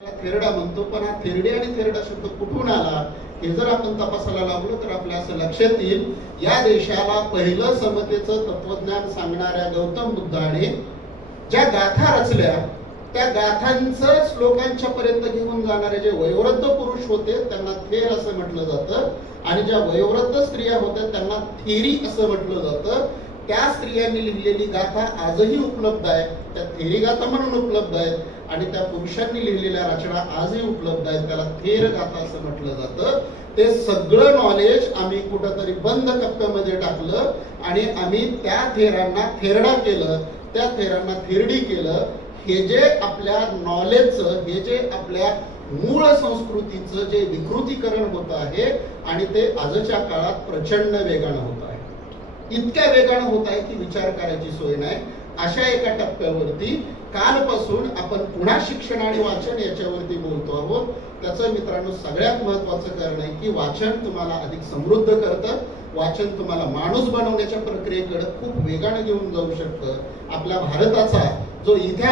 थेरडा म्हणतो पण हा थेरडे आणि थेरडा शब्द कुठून आला हे जर आपण तपासायला लागलो तर आपल्या असं लक्षात येईल या देशाला पहिलं समतेचं तत्वज्ञान सांगणाऱ्या गौतम बुद्धाने ज्या गाथा रचल्या त्या गाथांच श्लोकांच्या पर्यंत घेऊन जाणारे जे वयोवृद्ध पुरुष होते त्यांना थेर असं म्हटलं जातं. आणि ज्या वयोवृद्ध स्त्रिया होत्या त्यांना थेरी असं म्हटलं जातं. त्या स्त्रियांनी लिहिलेली गाथा आजही उपलब्ध आहे. त्या थेरी गाथा म्हणून उपलब्ध आहेत आणि त्या पुरुषांनी लिहिलेल्या रचना आजही उपलब्ध आहेत. त्याला थेर गाथा असं म्हटलं जातं. ते सगळं नॉलेज आम्ही कुठंतरी बंद कप्प्यामध्ये टाकलं आणि आम्ही त्या थेरांना थेरडा केलं. त्या थेरांना थेरडी केलं. हे जे आपल्या नॉलेजचं हे जे आपल्या मूळ संस्कृतीचं जे विकृतीकरण होत आहे आणि ते आजच्या काळात प्रचंड वेगानं होत आहे. इतक्या वेगानं होत आहे की विचार करायची सोय नाही. अशा एका टप्प्यावरती कालपासून आपण पुन्हा शिक्षण आणि वाचन याच्यावरती बोलतो आहोत. त्याचं मित्रांनो सगळ्यात महत्वाचं कारण आहे की वाचन तुम्हाला अधिक समृद्ध करतं. वाचन तुम्हाला माणूस बनवण्याच्या प्रक्रियेकडे खूप वेगानं घेऊन जाऊ शकतं. आपल्या भारताचा जो इतिहास